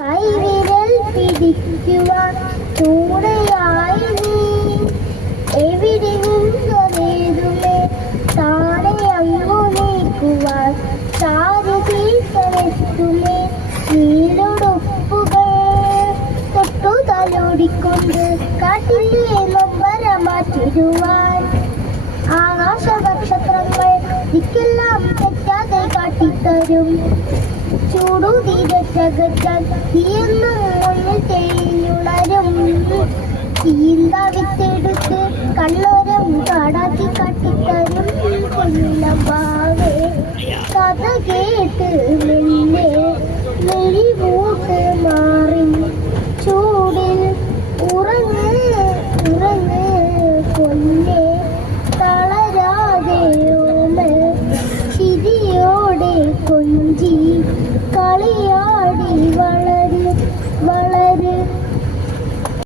കൈവിരൽ പിടിക്കുവാൻ കൂടെയായി നീ എവിടെ നിന്നതേതുമേ താനെ അങ്ങു നീക്കുവാൻ ചാരുതീർത്തമെത്തുമേ നീലൊടുപ്പുകൾ തൊട്ടു തലോടിക്കൊണ്ട് കാട്ടിലെ നൊമ്പര മാറ്റിടുവാൻ ആകാശ നക്ഷത്രങ്ങൾ ദിക്കെല്ലാം തെറ്റാതെ കാട്ടിത്തരും ചൂടുതീരച്ചകറ്റാൻ തീയെന്നും മുന്നിൽ തെളിഞ്ഞുണരും ചീന്താവിത്തെടുത്ത് കണ്ണോരം കാടാക്കി കാട്ടിത്തരും കൊല്ലമാവേ കഥ കേട്ട് മെല്ലെ മെലിവൂ